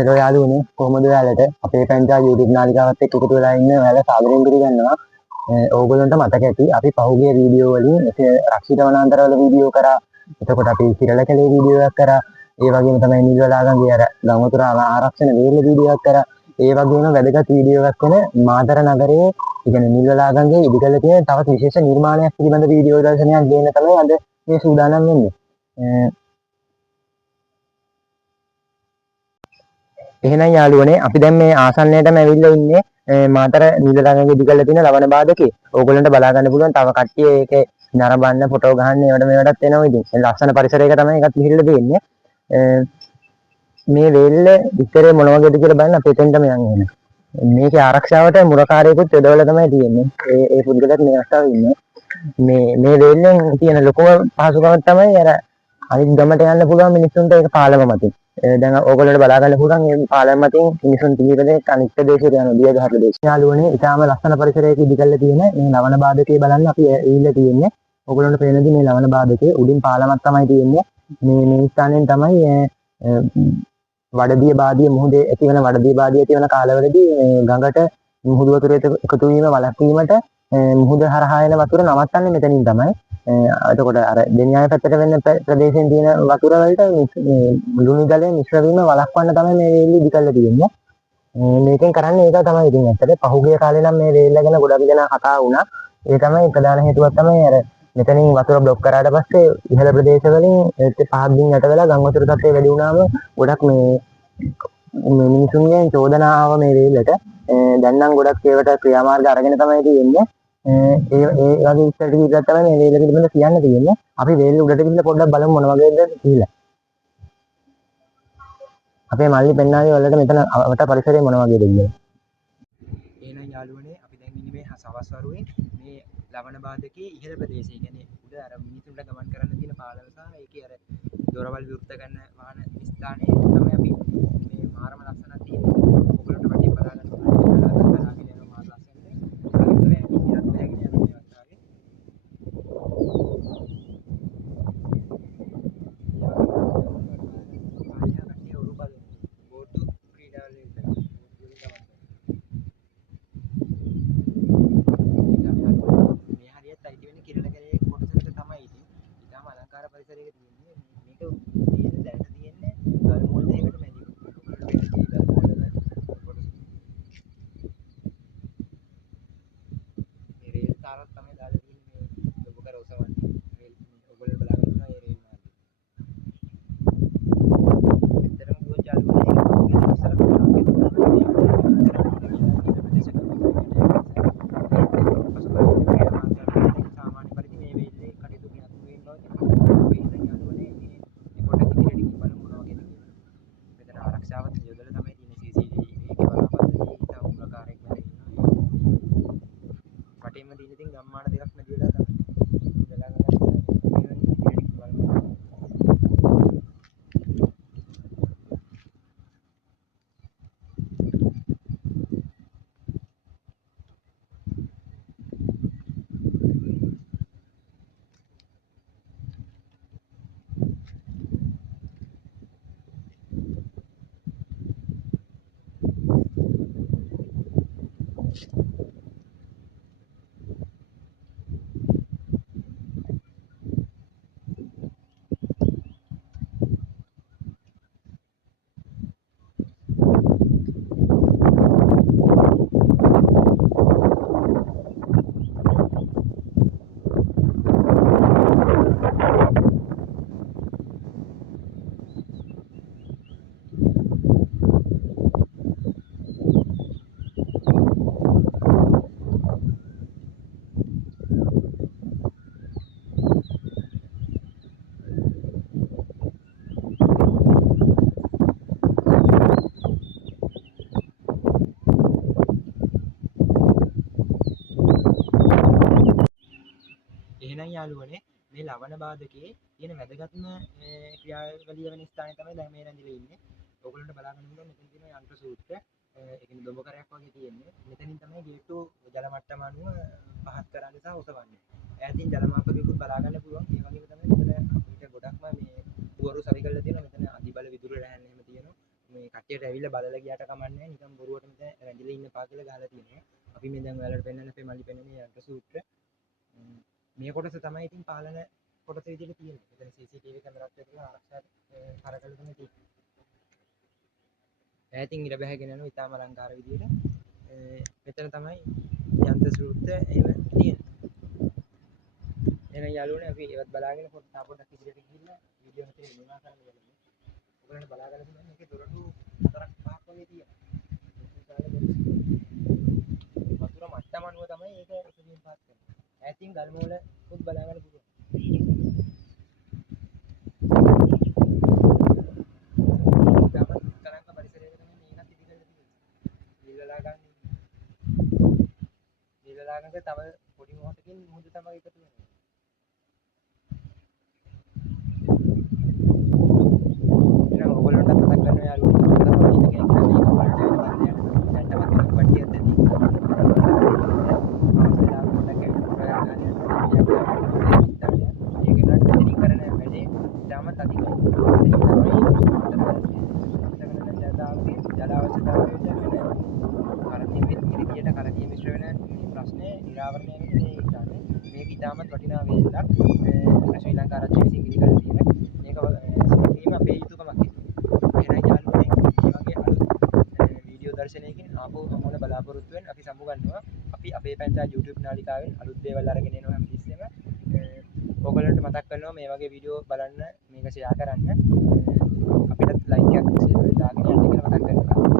Hello යාළුවනේ කොහොමද ඔයාලට අපේ පැංචා YouTube නාලිකාවත් එක්ක එකතු වෙලා ඉන්න ඔයාලා සාදරයෙන් පිළිගන්නවා. ඕගොල්ලන්ට මතක ඇති අපි පහුගිය වීඩියෝ වලින් රක්ෂිත වනාන්තරවල වීඩියෝ කරා. එතකොට අපි සිරල කැලේ වීඩියෝ එකක් කරා. ඒ වගේම තමයි නිල්වලාගඟේ අර ගංවතුරා ආරක්ෂණ වේල වීඩියෝ එකක් කරා. ඒ වගේම වැදගත් වීඩියෝ එකක් වෙන මාතර නගරයේ ඉගෙන නිල්වලාගඟේ ඉදිකළ තියෙන තවත් විශේෂ නිර්මාණයක් පිළිබඳ වීඩියෝ දර්ශනයක් දෙන්න තමයි අද මේ සූදානම් වෙන්නේ. එහෙනම් යාළුවනේ අපි දැන් මේ ආසන්නයටම ඇවිල්ලා ඉන්නේ මාතර නිලගඟේ දිගල්ලා තියෙන ලවණ බාදකේ. ඕගොල්ලන්ට බලා ගන්න පුළුවන් තව කට්ටිය ඒකේ නරඹන්න ෆොටෝ ගහන්න ඒවට මේවටත් එනවා ඉතින්. ලස්සන පරිසරයක තමයි ඒකත් ගිහිල්ලා තියෙන්නේ. මේ වෙල්ල ඉතරේ මොන වගේද කියලා බලන්න අපි එතෙන්ටම යන්න ඕනේ. මේකේ ආරක්ෂාවට මුරකාරයෙකුත් යොදවලා තමයි තියෙන්නේ. ඒ පුද්ගලයාත් මේ අවස්ථාවේ ඉන්නේ. මේ වෙල්ලෙන් තියෙන ලොකුම පහසුකම තමයි අර අනිත් ගමට යන්න පුළුවන් මිනිස්සුන්ට ඒක පාලම මතින්. දැන් ඕගොල්ලෝට බලා ගන්න පුළුවන් මේ පාලම මතින් මිනිසුන් 30 දෙනෙක් අනිත් ප්‍රදේශයට යනවා දියගහ ප්‍රදේශය. යාළුවනේ ඊටාම ලස්සන පරිසරයක ඉදිකල්ලා තියෙන මේ ලවණ බාදකේ බලන්න අපි ඇවිල්ලා තියෙන්නේ. ඕගොල්ලන්ට පේනදී මේ ලවණ බාදකේ උඩින් පාලමක් තමයි තියෙන්නේ. මේ ස්ථානයෙන් තමයි වඩදිය බාදිය මුහුදේ ඇතිවන වඩදිය බාදිය ඇතිවන කාලවලදී ගඟට මුහුදු වතුර එකතු වීම වළක්වීමට මුහුද හරහා එන වතුර නවත්තන්නේ මෙතනින් තමයි. එතකොට අර දෙන්යාය පැත්තට වෙන ප්‍රදේශයෙන් තියෙන වතුර වලට ලුණු ජලය මිශ්‍ර වීම වළක්වන්න තමයි මේ වේල්ල ඉදිකල්ලා තියෙන්නේ. මේකෙන් කරන්නේ ඒක තමයි ඉතින් ඇත්තට පහුගිය කාලේ නම් මේ වේල්ල ගැන ගොඩක් දෙනා කතා වුණා. ඒ තමයි ප්‍රධාන හේතුවක් තමයි අර මෙතනින් වතුර බ්ලොක් කරාට පස්සේ ඉහළ ප්‍රදේශ වලින් පහත් දින් යට වෙලා ගම් වතුර තත්ත්වය වැඩි වුණාම ගොඩක් මේ මිනිසුන්ගෙන් චෝදනා ආව මේ වේල්ලට. දැන් නම් ගොඩක් ඒවට ක්‍රියාමාර්ග අරගෙන තමයි තියෙන්නේ. ඒ වගේ ඉස්සරට ගිහිල්ලා තමයි මේ වේල පිළිබඳ කියන්න තියෙන්නේ. අපි වේල උඩට ගිහිල්ලා පොඩ්ඩක් බලමු මොන වගේද කියලා. අපේ මල්ලි පෙන්නාවේ වලට මෙතන වට පරිසරය මොන වගේද කියලා. එහෙනම් යාළුවනේ අපි දැන් ඉන්නේ මේ සවස් වරුවේ මේ ලවණ බාදකේ ඉහළ ප්‍රදේශය. කියන්නේ උඩ අර මිනිසුන්ට ගමන් කරන්න තියෙන පාලම සහ ඒකේ අර දොරවල් විවෘත කරන වාහන ස්ථානයේ තමයි අපි මේ මාරම ලස්සනක් තියෙන්නේ. ඔයගොල්ලන්ට වටින් බලා ගන්න පුළුවන් බලාගෙන යනවා මාර ලස්සනට. එහෙනම් යාළුවනේ මේ ලවණ බාදකේ තියෙන වැදගත්ම ක්‍රියාවලිය වෙන ස්ථානය තමයි දැන් මේ රැඳිලා ඉන්නේ. ඕගොල්ලන්ට බලා ගන්න පුළුවන් මෙතන තියෙන යන්ත්‍ර සූත්‍ර. ඒ කියන්නේ දොඹකරයක් වගේ තියෙන්නේ. මෙතනින් තමයි ගේට්ටු ජල මට්ටම අනුව පහත් කරන්නේ සහ ඔසවන්නේ. ඈතින් ජල මාපකයකුත් බලා ගන්න පුළුවන්. ඒ වගේම තමයි මෙතන අපිට ගොඩක්ම මේ පුවරු සවි කරලා තියෙනවා. මෙතන අධිබල විදුලි රැහැන් එහෙම තියෙනවා. මේ කට්ටියට ඇවිල්ලා බලලා ගියාට කමන්නේ නැහැ. නිකන් බොරුවට මෙතන රැඳිලා ඉන්න පා කියලා ගහලා තියෙනවා. අපි මේ දැන් ඔයාලට පෙන්වන්න අපේ මල්ලි පෙන්වන්නේ යන්ත්‍ර සූත්‍ර. මේ කොටස තමයි ඉතින් පාලන කොටස විදිහට තියෙන්නේ. මෙතන CCTV කැමරාත් එක්කලා ආරක්ෂා කරකල තමයි තියෙන්නේ. ඈතින් ඉර බැහැගෙන යනවා ඊටාම අලංකාර විදිහට. මෙතන තමයි යන්ත්‍ර සූත්‍ර එහෙම තියෙන්නේ. එහෙනම් යාළුවනේ අපි ඒවත් බලාගෙන පොඩ්ඩක් ඉදිරියට ගිහිල්ලා වීඩියෝ එකේ නිමා කරන්න බලමු. ඔයගොල්ලන්ට බලා ගන්න පුළුවන් මේකේ දොරටු 4ක් 5ක් වගේ තියෙනවා. වතුර මට්ටම අනුව තමයි ඒක එකකින් පාස් කරන්නේ. ඈතින් ගල් මෝල උත් බලා ගන්න පුළුවන්. කලංක පරිසරයක තමයි මේකත් ඉදිරියට තියෙන්නේ. නිලලාගක තව පොඩි මොහොතකින් මුහුද තමයි එකතු වෙනවා. එහෙනම් ඔයගොල්ලන්ට මතක් කරනවා යාළුවෝ මම තමයි ඉන්න කෙනෙක් තමයි මේක වලට වෙන බලයන් දැන්ටවත් මේක පට්ටියක් දැති. ඒක නට ඉතින් කරන වැඩේ තාමත් අධිකයි. ජල අවශ්‍යතාවයට වෙන කරතිය මිරිදියට කරතිය මිශ්‍ර වෙන ප්‍රශ්නේ නිරාවරණය වෙන්නේ මේ ඉන්නේ. මේක ඉතාමත් වටිනා වේලක් ශ්‍රී ලංකා රජය විසින් ඉදිරිපත් කරන මේක සීම අපේ යුතුයකමක්. එහෙනම් යාළුවනේ මේ වගේ අලුත් වීඩියෝ දර්ශනයකින් ආපහු මොන බලාපොරොත්තු වෙන අපි සමු ගන්නවා. අපි අපේ පැන්චා YouTube නාලිකාවෙන් අලුත් දේවල් අරගෙන එනවා හැමතිස්සෙම. ඔයගොල්ලන්ට මතක් කරනවා මේ වගේ වීඩියෝ බලන්න මේක ෂෙයා කරන්න. අපිටත් ලයික් එකක් දාගෙන යන්න කියලා මතක් කරනවා.